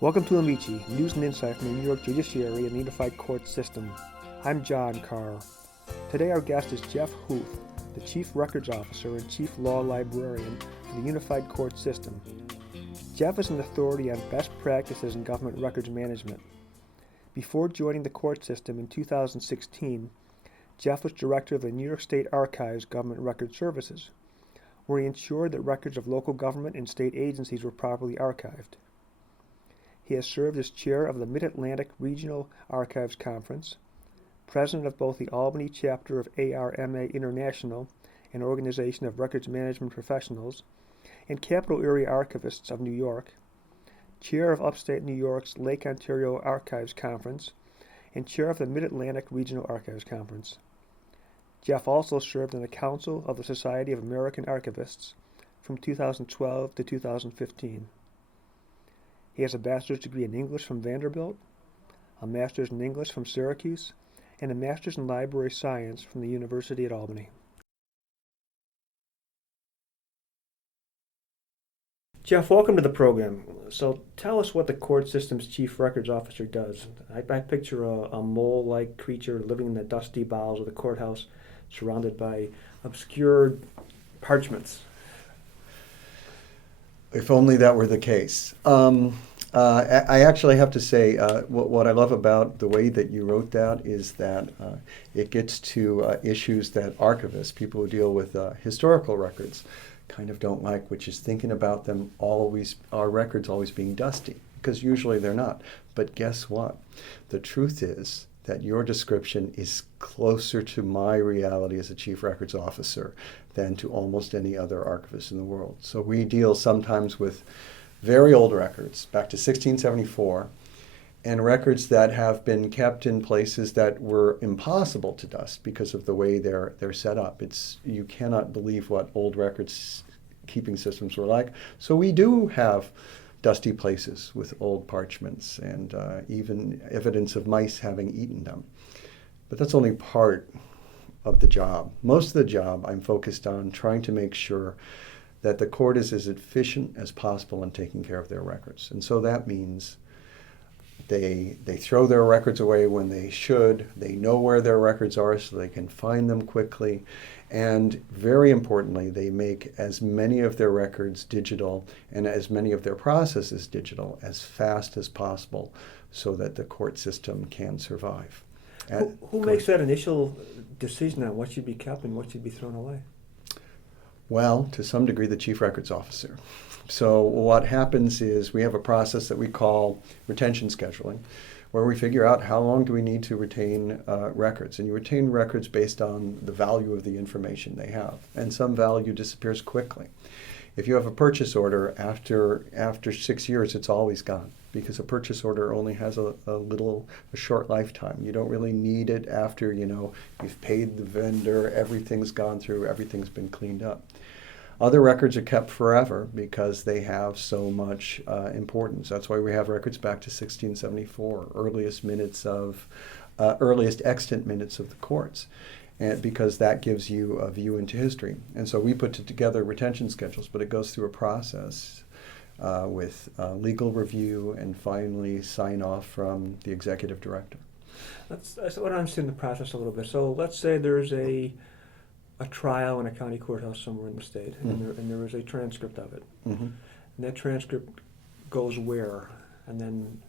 Welcome to Amici, news and insight from the New York judiciary and the unified court system. I'm John Carr. Today our guest is GeofHuth, the Chief Records Officer and Chief Law Librarian for the unified court system. Jeff is an authority on best practices in government records management. Before joining the court system in 2016, Jeff was director of the New York State Archives Government Record Services, where he ensured that records of local government and state agencies were properly archived. He has served as chair of the Mid-Atlantic Regional Archives Conference, president of both the Albany chapter of ARMA International, an organization of records management professionals, and Capital Area Archivists of New York, chair of Upstate New York's Lake Ontario Archives Conference, and chair of the Mid-Atlantic Regional Archives Conference. Jeff also served on the Council of the Society of American Archivists from 2012 to 2015. He has a bachelor's degree in English from Vanderbilt, a master's in English from Syracuse, and a master's in library science from the University at Albany. Jeff, welcome to the program. So tell us what the court system's chief records officer does. I picture a mole-like creature living in the dusty bowels of the courthouse, surrounded by obscure parchments. If only that were the case. I actually have to say what I love about the way that you wrote that is that it gets to issues that archivists, people who deal with historical records, kind of don't like, which is thinking about them always, our records always being dusty, because usually they're not. But guess what? The truth is that your description is closer to my reality as a chief records officer than to almost any other archivist in the world. So we deal sometimes with very old records, back to 1674, and records that have been kept in places that were impossible to dust because of the way they're set up. You cannot believe what old records keeping systems were like. So we do have dusty places with old parchments and even evidence of mice having eaten them. But that's only part of the job. Most of the job I'm focused on trying to make sure that the court is as efficient as possible in taking care of their records. And so that means they throw their records away when they should. They know where their records are so they can find them quickly. And very importantly, they make as many of their records digital and as many of their processes digital as fast as possible so that the court system can survive. Who makes that initial decision on what should be kept and what should be thrown away? Well, to some degree, the chief records officer. So what happens is we have a process that we call retention scheduling, where we figure out how long do we need to retain records. And you retain records based on the value of the information they have. And some value disappears quickly. If you have a purchase order, after 6 years, it's always gone, because a purchase order only has a short lifetime. You don't really need it after, you've paid the vendor, everything's gone through, everything's been cleaned up. Other records are kept forever because they have so much importance. That's why we have records back to 1674, earliest extant minutes of the courts, and because that gives you a view into history. And so we put together retention schedules, but it goes through a process with legal review and finally sign off from the executive director. I want to understand the process a little bit. So let's say there's a trial in a county courthouse somewhere in the state, and there is a transcript of it. Mm-hmm. And that transcript goes where? And then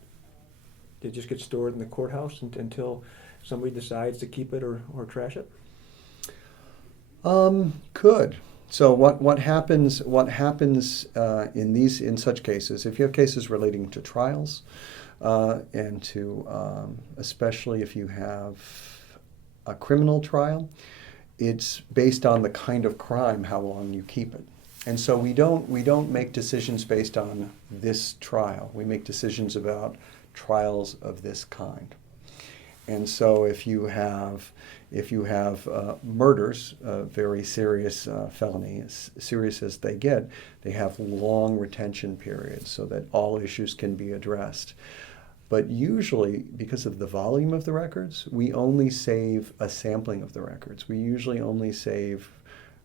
it just gets stored in the courthouse until somebody decides to keep it or trash it? Could. So what happens in such cases, if you have cases relating to trials, and to especially if you have a criminal trial, it's based on the kind of crime, how long you keep it. And so we don't make decisions based on this trial. We make decisions about trials of this kind. And so if you have murders, very serious felony, as serious as they get, they have long retention periods so that all issues can be addressed. But usually, because of the volume of the records, we only save a sampling of the records. We usually only save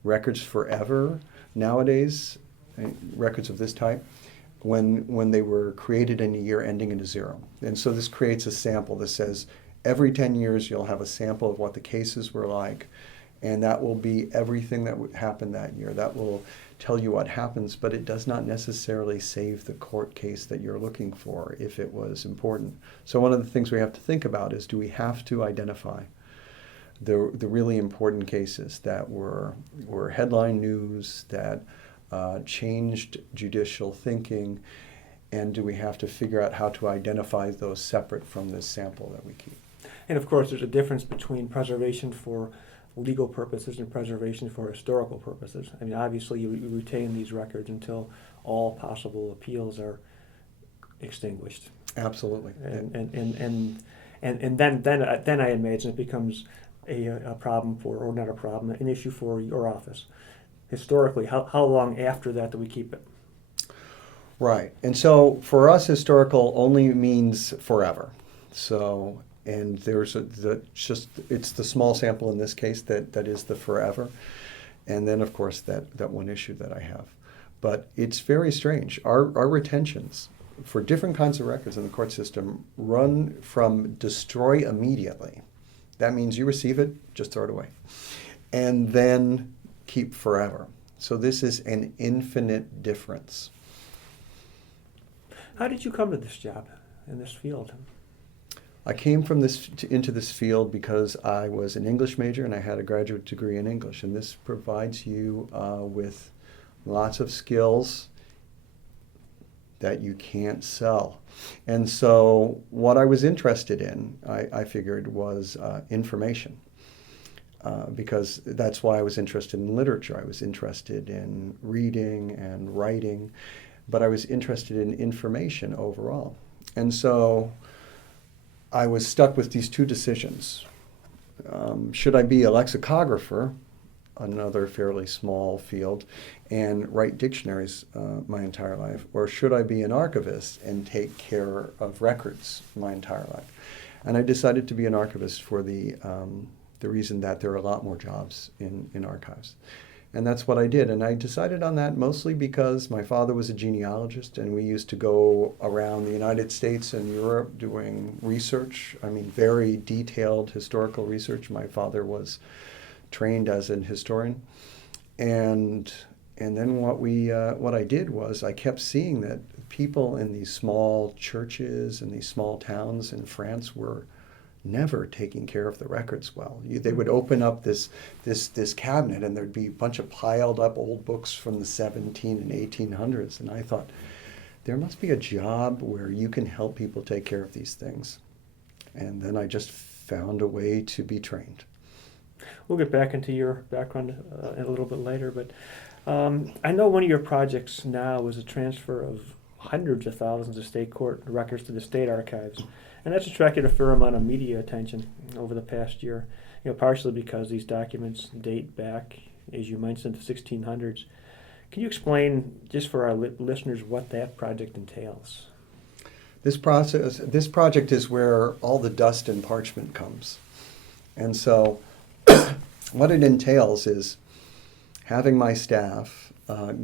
records forever nowadays, records of this type, when they were created in a year ending in a 0. And so this creates a sample that says every 10 years you'll have a sample of what the cases were like, and that will be everything that happened that year. That will tell you what happens, but it does not necessarily save the court case that you're looking for if it was important. So one of the things we have to think about is, do we have to identify the really important cases that were headline news, that changed judicial thinking, and do we have to figure out how to identify those separate from this sample that we keep? And of course, there's a difference between preservation for legal purposes and preservation for historical purposes. I mean, obviously, you retain these records until all possible appeals are extinguished. Absolutely. And then I imagine it becomes a problem for, or not a problem, an issue for your office. Historically, how long after that do we keep it? Right. And so for us, historical only means forever. So, and there's it's the small sample in this case that is the forever. And then, of course, that one issue that I have. But it's very strange. Our retentions for different kinds of records in the court system run from destroy immediately. That means you receive it, just throw it away. And then keep forever. So this is an infinite difference. How did you come to this job in this field? I came from into this field because I was an English major and I had a graduate degree in English, and this provides you with lots of skills that you can't sell. And so what I was interested in, I figured, was information. Because that's why I was interested in literature. I was interested in reading and writing, but I was interested in information overall. And so I was stuck with these two decisions. Should I be a lexicographer, another fairly small field, and write dictionaries my entire life, or should I be an archivist and take care of records my entire life? And I decided to be an archivist for the reason that there are a lot more jobs in archives. And that's what I did. And I decided on that mostly because my father was a genealogist, and we used to go around the United States and Europe doing research. I mean, very detailed historical research. My father was trained as an historian. And then what I did was I kept seeing that people in these small churches and these small towns in France were never taking care of the records well. They would open up this cabinet, and there'd be a bunch of piled up old books from the 17 and 1800s. And I thought, there must be a job where you can help people take care of these things. And then I just found a way to be trained. We'll get back into your background a little bit later, but I know one of your projects now is a transfer of hundreds of thousands of state court records to the state archives. And that's attracted a fair amount of media attention over the past year, partially because these documents date back, as you mentioned, the 1600s. Can you explain, just for our listeners, what that project entails? This project is where all the dust and parchment comes. And so what it entails is having my staff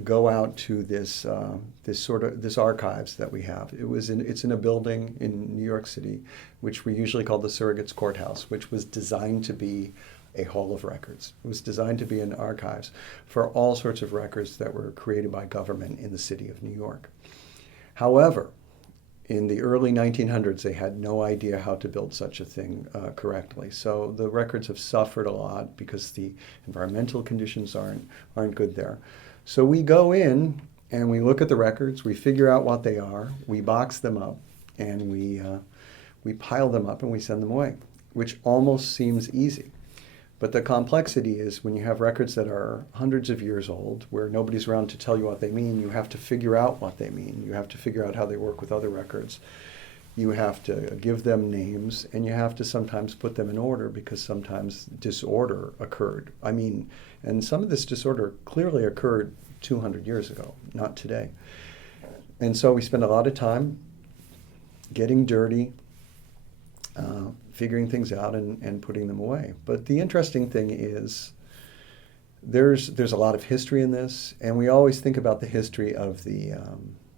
go out to this archives that we have. It's in a building in New York City, which we usually call the Surrogates Courthouse, which was designed to be a hall of records. It was designed to be an archives for all sorts of records that were created by government in the city of New York. However, in the early 1900s, they had no idea how to build such a thing correctly. So the records have suffered a lot because the environmental conditions aren't good there. So we go in and we look at the records, we figure out what they are, we box them up, and we pile them up and we send them away, which almost seems easy. But the complexity is when you have records that are hundreds of years old, where nobody's around to tell you what they mean, you have to figure out what they mean. You have to figure out how they work with other records. You have to give them names, and you have to sometimes put them in order because sometimes disorder occurred. And some of this disorder clearly occurred 200 years ago, not today. And so we spend a lot of time getting dirty, figuring things out and putting them away. But the interesting thing is there's a lot of history in this, and we always think about the history of the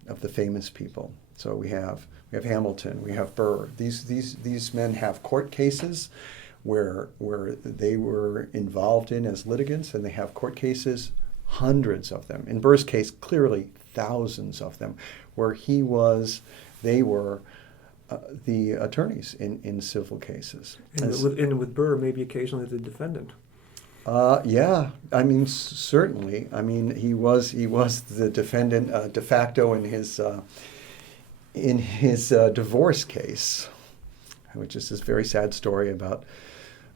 of the famous people. So we have Hamilton, we have Burr. These men have court cases where they were involved in as litigants, and they have court cases, hundreds of them. In Burr's case, clearly thousands of them, where they were the attorneys in civil cases. And with Burr, maybe occasionally the defendant. Yeah, I mean, certainly. I mean, he was the defendant de facto in his divorce case, which is this very sad story about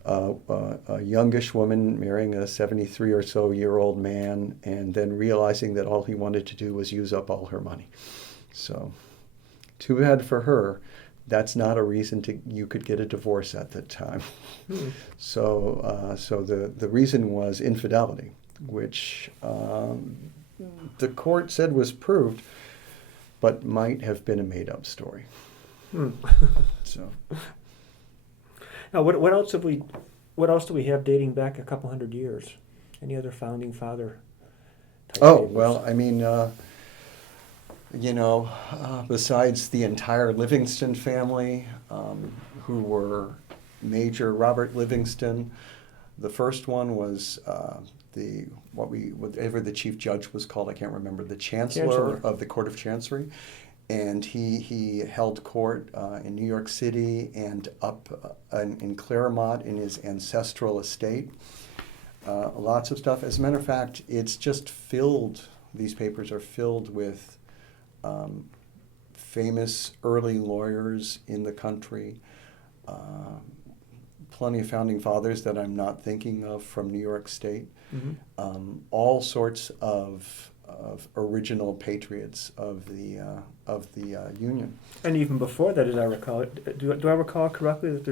a youngish woman marrying a 73 or so year old man, and then realizing that all he wanted to do was use up all her money. So, too bad for her. That's not a reason you could get a divorce at that time. So the reason was infidelity, which the court said was proved, but might have been a made-up story. So now, what else do we have dating back a couple hundred years? Any other founding father type papers? Well, I mean, besides the entire Livingston family, who were Major Robert Livingston, the first one was whatever the chief judge was called, I can't remember, the Chancellor of the Court of Chancery. And he held court in New York City and up in Claremont in his ancestral estate. Lots of stuff. As a matter of fact, it's just these papers are filled with famous early lawyers in the country, plenty of founding fathers that I'm not thinking of from New York State, all sorts of original patriots of the Union. And even before that, as I recall, do I recall correctly that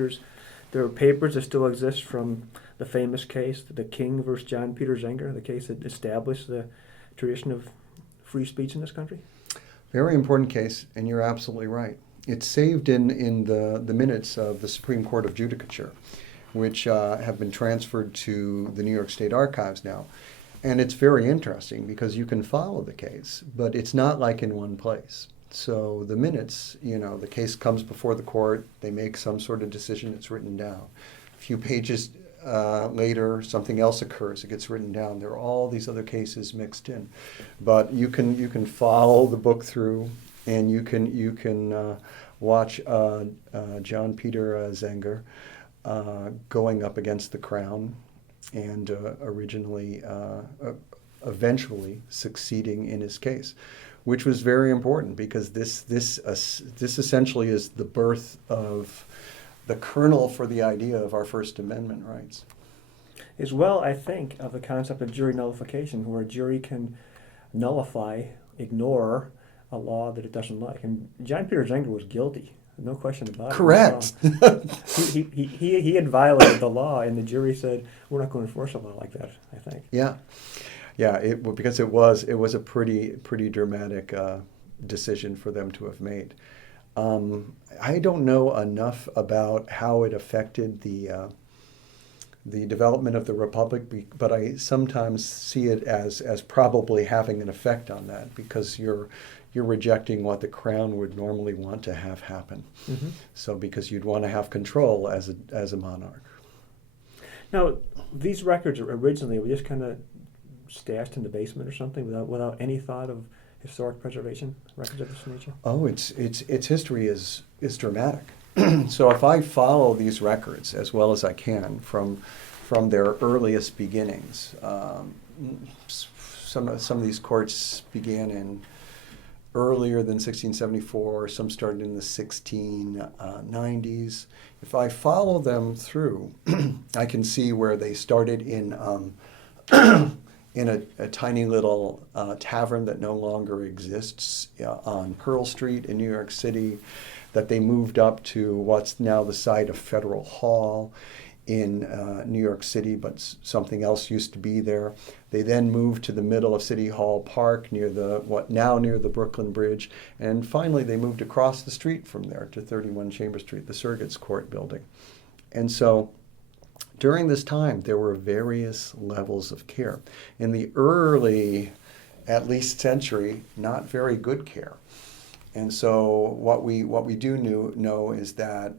there are papers that still exist from the famous case, the King versus John Peter Zenger, the case that established the tradition of free speech in this country? Very important case, and you're absolutely right. It's saved in the minutes of the Supreme Court of Judicature, which have been transferred to the New York State Archives now. And it's very interesting because you can follow the case, but it's not like in one place. So the minutes, the case comes before the court, they make some sort of decision, it's written down. A few pages later, something else occurs, it gets written down. There are all these other cases mixed in. But you can follow the book through, and you can watch John Peter Zenger going up against the Crown, and eventually succeeding in his case, which was very important because this essentially is the birth of the kernel for the idea of our First Amendment rights. As well, I think, of the concept of jury nullification, where a jury can ignore a law that it doesn't like. And John Peter Zenger was guilty. No question about it. Correct. He had violated the law, and the jury said, "We're not going to enforce a law like that." I think. Yeah. Because it was a pretty dramatic decision for them to have made. I don't know enough about how it affected the development of the republic, but I sometimes see it as probably having an effect on that, because you're rejecting what the Crown would normally want to have happen. Mm-hmm. So because you'd want to have control as a monarch. Now, these records originally were just kind of stashed in the basement or something without any thought of historic preservation, records of this nature? Oh, its history is dramatic. So if I follow these records as well as I can from their earliest beginnings, some of these courts began in earlier than 1674. Some started in the 1690s. If I follow them through, I can see where they started in a tiny little tavern that no longer exists on Pearl Street in New York City, that they moved up to what's now the site of Federal Hall in New York City, but something else used to be there. They then moved to the middle of City Hall Park near the Brooklyn Bridge, and finally they moved across the street from there to 31 Chambers Street, the Surrogates Court building. And so during this time, there were various levels of care. In the early at least century, not very good care. And so what we do know is that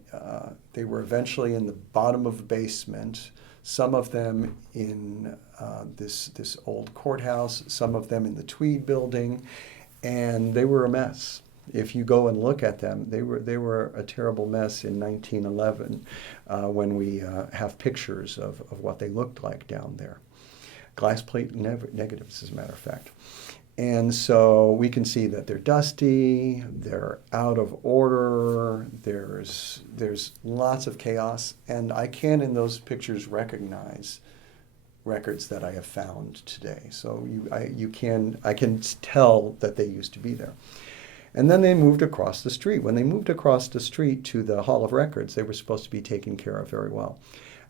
they were eventually in the bottom of a basement, some of them in this old courthouse, some of them in the Tweed building, and they were a mess. If you go and look at them, they were a terrible mess in 1911 when we have pictures of what they looked like down there. Glass plate negatives, as a matter of fact. And so we can see that they're dusty, they're out of order, there's lots of chaos, and I can in those pictures recognize records that I have found today. So I can tell that they used to be there. And then they moved across the street. When they moved across the street to the Hall of Records, they were supposed to be taken care of very well.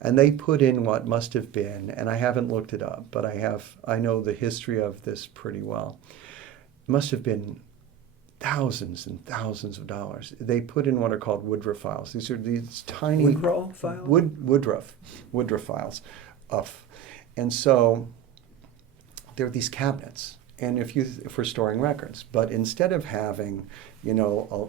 And they put in what must have been, and I haven't looked it up, but I know the history of this pretty well. It must have been thousands and thousands of dollars. They put in what are called Woodruff files. These are these tiny Woodrow files? Woodruff files. And so there are these cabinets. And for storing records, but instead of having, a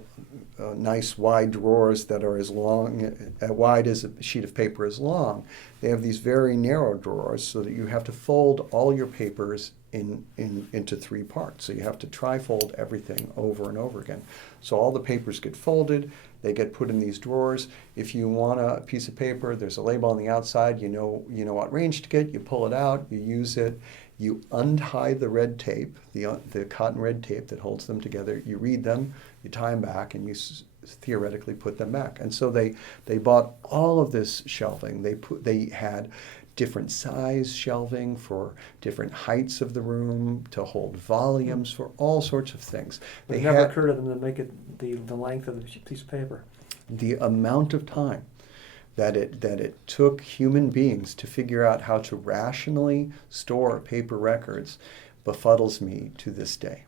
nice wide drawers that are as wide as a sheet of paper is long, they have these very narrow drawers so that you have to fold all your papers into three parts. So you have to trifold everything over and over again. So all the papers get folded, they get put in these drawers. If you want a piece of paper, there's a label on the outside. You know what range to get. You pull it out, you use it. You untie the red tape, the cotton red tape that holds them together. You read them, you tie them back, and you theoretically put them back. And so they bought all of this shelving. They had different size shelving for different heights of the room to hold volumes for all sorts of things. It never occurred to them to make it the length of the piece of paper. The amount of time that it took human beings to figure out how to rationally store paper records befuddles me to this day,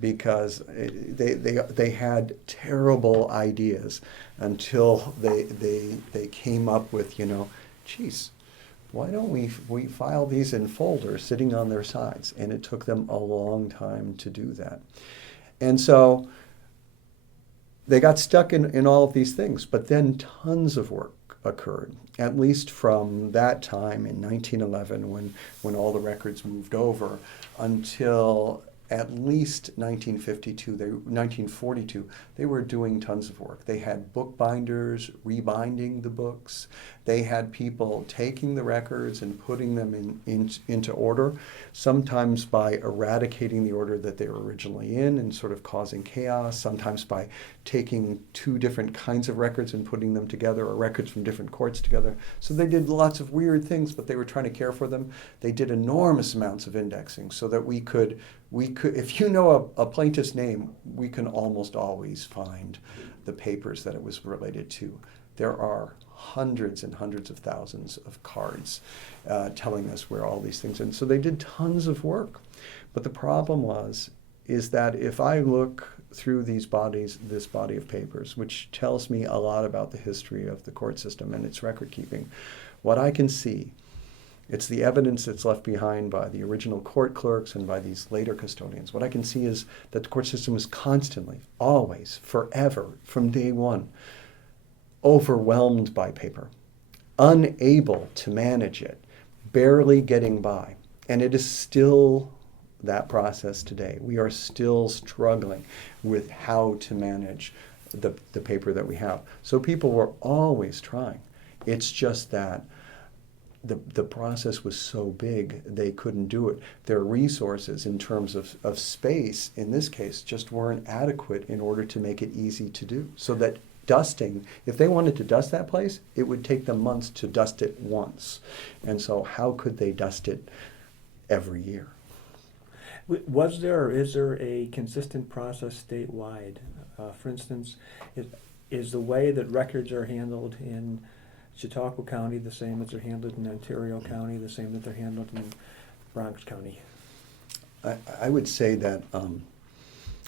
because they had terrible ideas until they came up with, geez, why don't we file these in folders sitting on their sides? And it took them a long time to do that. And so they got stuck in all of these things, but then tons of work occurred, at least from that time in 1911 when all the records moved over until at least 1942, they were doing tons of work. They had bookbinders rebinding the books. They had people taking the records and putting them into order, sometimes by eradicating the order that they were originally in and sort of causing chaos, sometimes by taking two different kinds of records and putting them together, or records from different courts together. So they did lots of weird things, but they were trying to care for them. They did enormous amounts of indexing so that we could, if you know a plaintiff's name, we can almost always find the papers that it was related to. There are hundreds and hundreds of thousands of cards telling us where all these things are. And so they did tons of work. But the problem is that if I look through this body of papers, which tells me a lot about the history of the court system and its record keeping, what I can see, it's the evidence that's left behind by the original court clerks and by these later custodians. What I can see is that the court system is constantly, always, forever, from day one, overwhelmed by paper, unable to manage it, barely getting by. And it is still that process today. We are still struggling with how to manage the paper that we have. So people were always trying. It's just that the process was so big they couldn't do it. Their resources in terms of space, in this case, just weren't adequate in order to make it easy to do. So that dusting, if they wanted to dust that place, it would take them months to dust it once. And so how could they dust it every year? Was there or is there a consistent process statewide? For instance, is the way that records are handled in Chautauqua County the same as they're handled in Ontario County, the same that they're handled in Bronx County? I would say that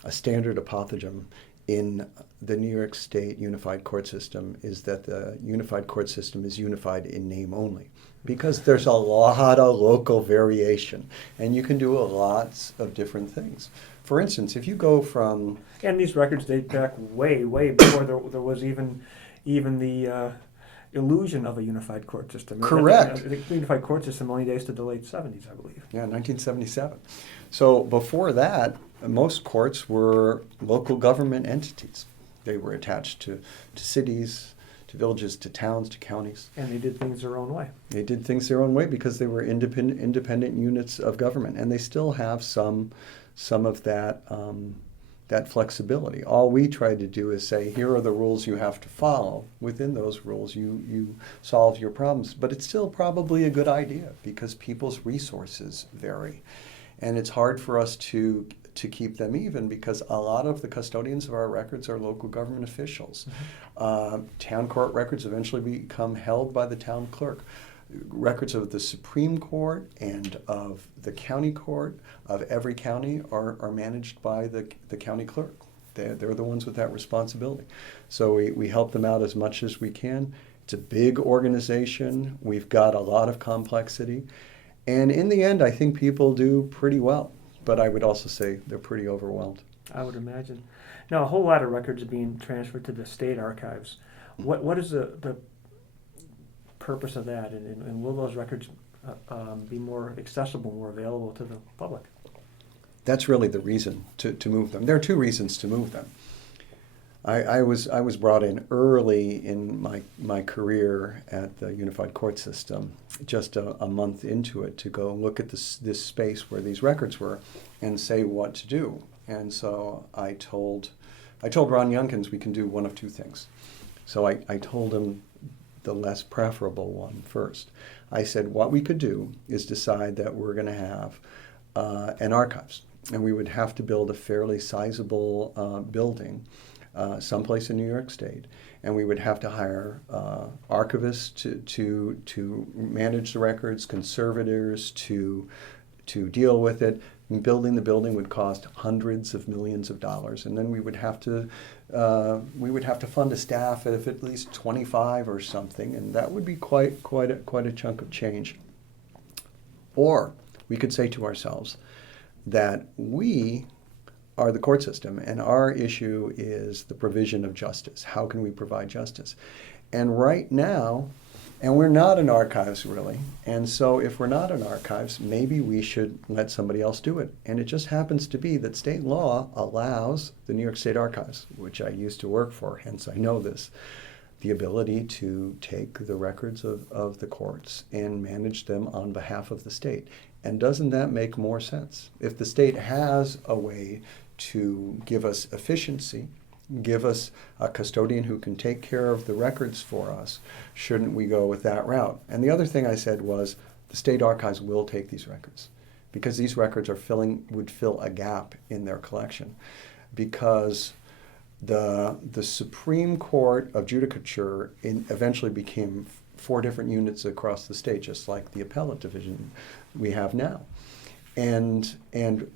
a standard apothegm in the New York State Unified Court System is that the Unified Court System is unified in name only, because there's a lot of local variation, and you can do lots of different things. For instance, if you go from... And these records date back way, way before there was even the illusion of a unified court system. Correct. The unified court system only dates to the late 70s, I believe. Yeah, 1977. So before that, most courts were local government entities. They were attached to cities, to villages, to towns, to counties. And they did things their own way. They did things their own way because they were independent units of government, and they still have some of that that flexibility. All we try to do is say, here are the rules you have to follow. Within those rules, you solve your problems. But it's still probably a good idea because people's resources vary. And it's hard for us to keep them even because a lot of the custodians of our records are local government officials. Mm-hmm. Town court records eventually become held by the town clerk. Records of the Supreme Court and of the county court of every county are managed by the county clerk. They're the ones with that responsibility. So we help them out as much as we can. It's a big organization. We've got a lot of complexity. And in the end, I think people do pretty well. But I would also say they're pretty overwhelmed. I would imagine. Now, a whole lot of records are being transferred to the state archives. What is the purpose of that, and will those records be more accessible, more available to the public? That's really the reason to move them. There are two reasons to move them. I was brought in early in my career at the Unified Court System, just a month into it, to go look at this space where these records were and say what to do. And so I told Ron Youngkins we can do one of two things. So I told him the less preferable one first. I said what we could do is decide that we're going to have an archives, and we would have to build a fairly sizable building someplace in New York State, and we would have to hire archivists to manage the records, conservators to deal with it. And building the building would cost hundreds of millions of dollars, and then we would have to fund a staff of at least 25 or something, and that would be quite a chunk of change. Or we could say to ourselves that we are the court system, and our issue is the provision of justice. How can we provide justice? And right now, and we're not in archives really, and so if we're not in archives, maybe we should let somebody else do it. And it just happens to be that state law allows the New York State Archives, which I used to work for, hence I know this, the ability to take the records of the courts and manage them on behalf of the state. And doesn't that make more sense? If the state has a way to give us efficiency, give us a custodian who can take care of the records for us, shouldn't we go with that route? And the other thing I said was the state archives will take these records because these records would fill a gap in their collection, because the Supreme Court of Judicature eventually became 4 different units across the state, just like the appellate division we have now. And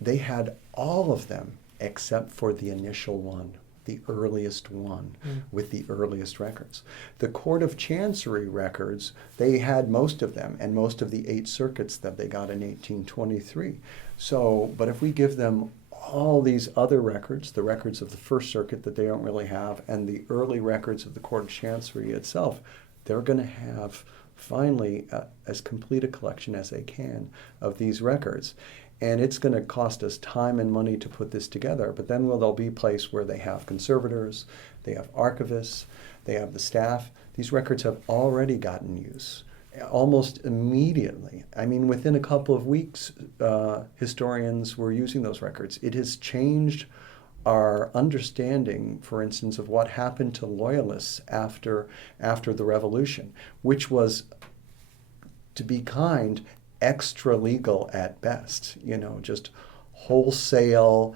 they had all of them except for the initial one, the earliest one with the earliest records. The Court of Chancery records, they had most of them, and most of the 8 circuits that they got in 1823. So, but if we give them all these other records, the records of the First Circuit that they don't really have, and the early records of the Court of Chancery itself, they're going to have finally as complete a collection as they can of these records. And it's going to cost us time and money to put this together, but then there'll be a place where they have conservators, they have archivists, they have the staff. These records have already gotten use almost immediately. I mean, within a couple of weeks, historians were using those records. It has changed our understanding, for instance, of what happened to loyalists after the revolution, which was, to be kind, extra legal at best, just wholesale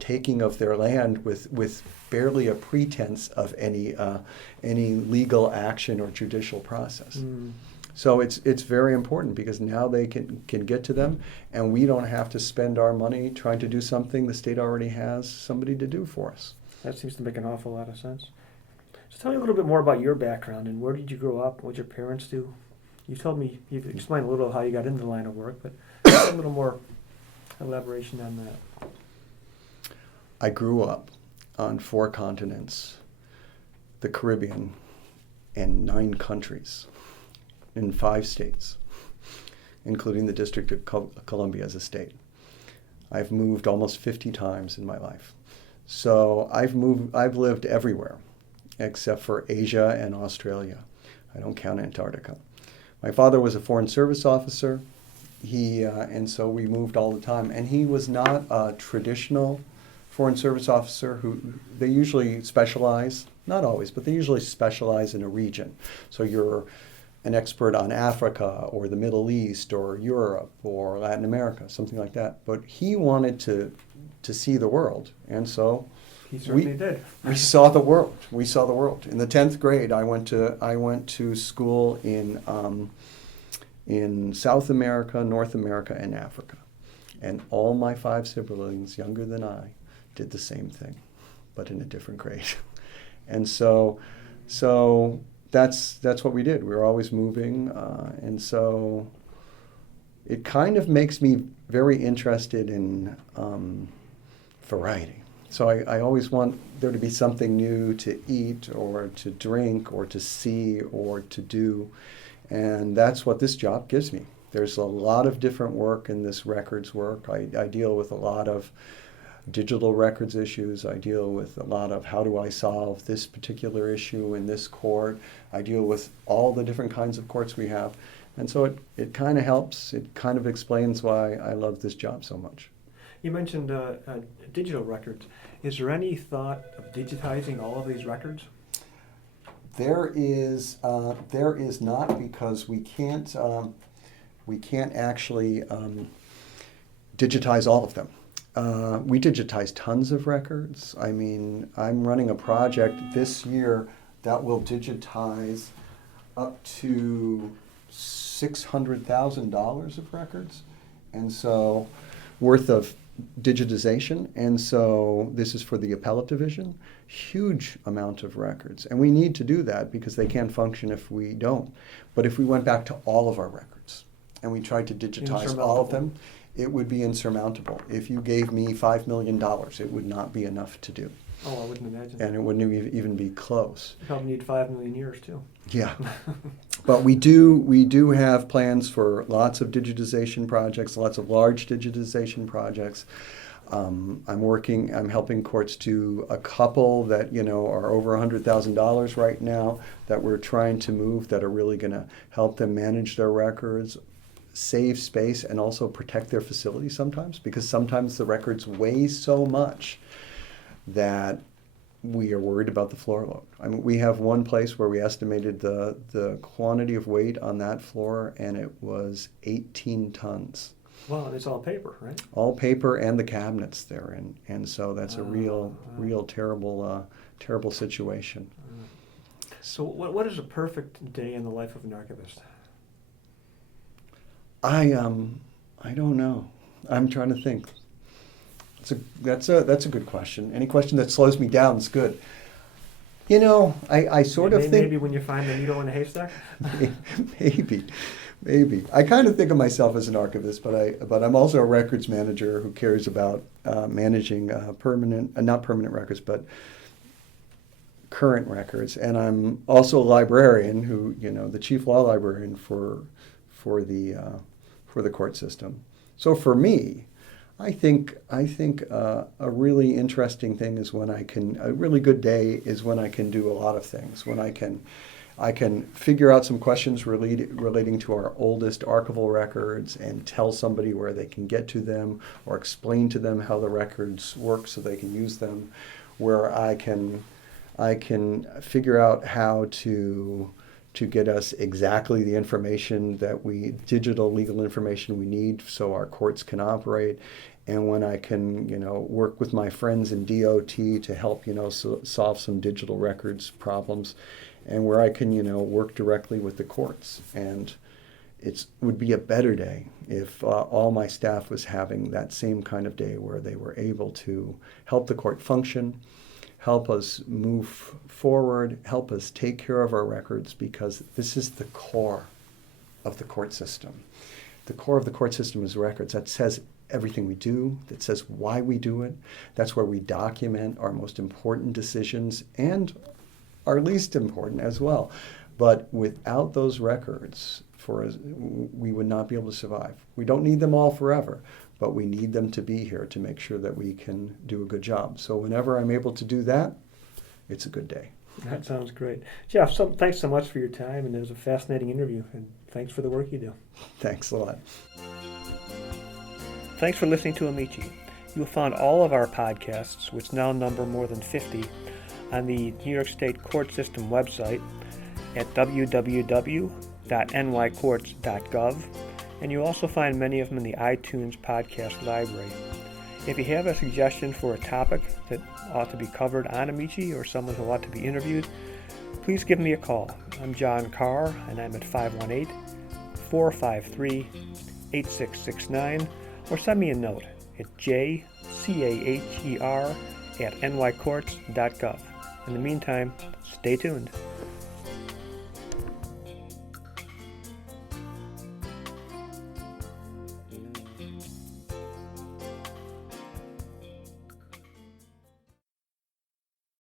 taking of their land with barely a pretense of any legal action or judicial process. So it's very important because now they can get to them, and we don't have to spend our money trying to do something the state already has somebody to do for us. That seems to make an awful lot of sense. So tell me a little bit more about your background and where did you grow up? What did your parents do? You've explained a little how you got into the line of work, but a little more elaboration on that. I grew up on 4 continents, the Caribbean, and 9 countries, in 5 states, including the District of Columbia as a state. I've moved almost 50 times in my life. So I've lived everywhere except for Asia and Australia. I don't count Antarctica. My father was a Foreign Service officer. And so we moved all the time. And he was not a traditional Foreign Service officer they usually specialize, not always, but they usually specialize in a region. So you're an expert on Africa or the Middle East or Europe or Latin America, something like that. But he wanted to see the world. And so he certainly did. We saw the world. We saw the world. In the 10th grade, I went to school in South America, North America, and Africa. And all my 5 siblings, younger than I, did the same thing, but in a different grade. And so that's what we did. We were always moving, and so it kind of makes me very interested in variety. So I always want there to be something new to eat or to drink or to see or to do. And that's what this job gives me. There's a lot of different work in this records work. I deal with a lot of digital records issues. I deal with a lot of how do I solve this particular issue in this court. I deal with all the different kinds of courts we have. And so it kind of helps. It kind of explains why I love this job so much. You mentioned digital records. Is there any thought of digitizing all of these records? There is not, because we can't actually digitize all of them. We digitize tons of records. I mean, I'm running a project this year that will digitize up to $600,000 of records, and so worth of digitization. And so this is for the appellate division, huge amount of records. And we need to do that because they can't function if we don't. But if we went back to all of our records and we tried to digitize all of them, it would be insurmountable. If you gave me $5 million, it would not be enough to do. Oh, I wouldn't imagine. And it wouldn't even be close. You probably need 5 million years too. Yeah. But we do have plans for lots of digitization projects, lots of large digitization projects. I'm helping courts do a couple that are over $100,000 right now that we're trying to move, that are really going to help them manage their records, save space, and also protect their facility sometimes, because sometimes the records weigh so much that we are worried about the floor load. I mean, we have one place where we estimated the quantity of weight on that floor, and it was 18 tons. Well, it's all paper, right? All paper and the cabinets they're in, and so that's a real terrible situation. So what is a perfect day in the life of an archivist? I don't know. I'm trying to think. That's a good question. Any question that slows me down is good. I sort of think maybe when you find the needle in a haystack. Maybe. I kind of think of myself as an archivist, but I'm also a records manager who cares about managing not permanent records, but current records. And I'm also a librarian who, the chief law librarian for the court system. So for me, I think a really interesting thing is a really good day is when I can do a lot of things. When I can figure out some questions relating to our oldest archival records and tell somebody where they can get to them, or explain to them how the records work so they can use them. Where I can figure out how to get us exactly the information digital legal information we need so our courts can operate. And when I can, work with my friends in DOT to help, solve some digital records problems, and where I can, work directly with the courts. And it would be a better day if all my staff was having that same kind of day where they were able to help the court function, help us move forward, help us take care of our records, because this is the core of the court system. The core of the court system is records. That says everything we do, that says why we do it. That's where we document our most important decisions and our least important as well. But without those records, we would not be able to survive. We don't need them all forever, but we need them to be here to make sure that we can do a good job. So whenever I'm able to do that, it's a good day. That sounds great. Jeff, thanks so much for your time, and it was a fascinating interview, and thanks for the work you do. Thanks a lot. Thanks for listening to Amici. You will find all of our podcasts, which now number more than 50, on the New York State Court System website at www.nycourts.gov, and you'll also find many of them in the iTunes podcast library. If you have a suggestion for a topic that ought to be covered on Amici or someone who ought to be interviewed, please give me a call. I'm John Carr, and I'm at 518-453-8669, or send me a note at jcaher@nycourts.gov. In the meantime, stay tuned.